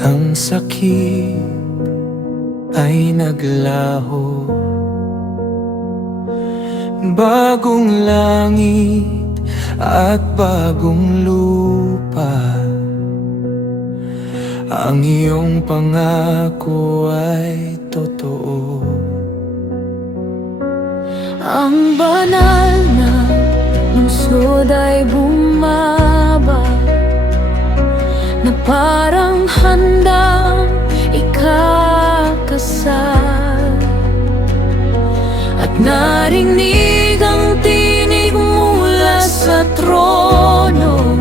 ang sakit ay naglaho. Bagong langit at bagong lupa, ang iyong pangako ay totoo. Ang banal na lungsod ay bumaba, na parang handang ikakasal. At narinig ang tinig mula sa trono,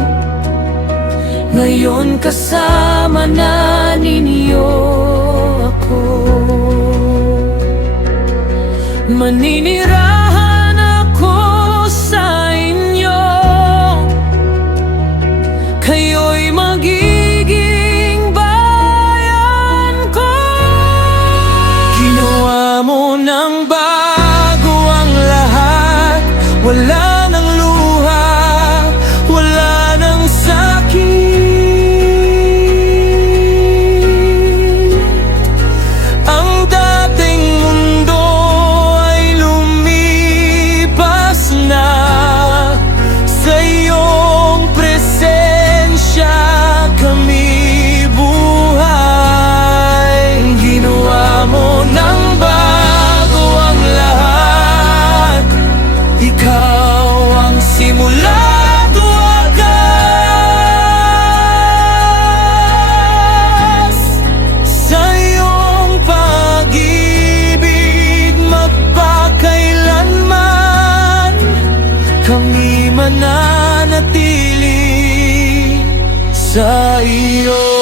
ngayon kasama na ninyo ako. Maninirahan ako sa inyo, kayo'y magiging bayan ko. Ginawa mo ng bago ang lahat, wala nang luha, wala nang sakit. Ang dating mundo ay lumipas na, sa iyong presensya kami buhay. Ginawa mo ng bago ang lahat, ikaw ang simula at wakas. Sa iyong pag-ibig magpakailanman, kami mananatili sa iyo.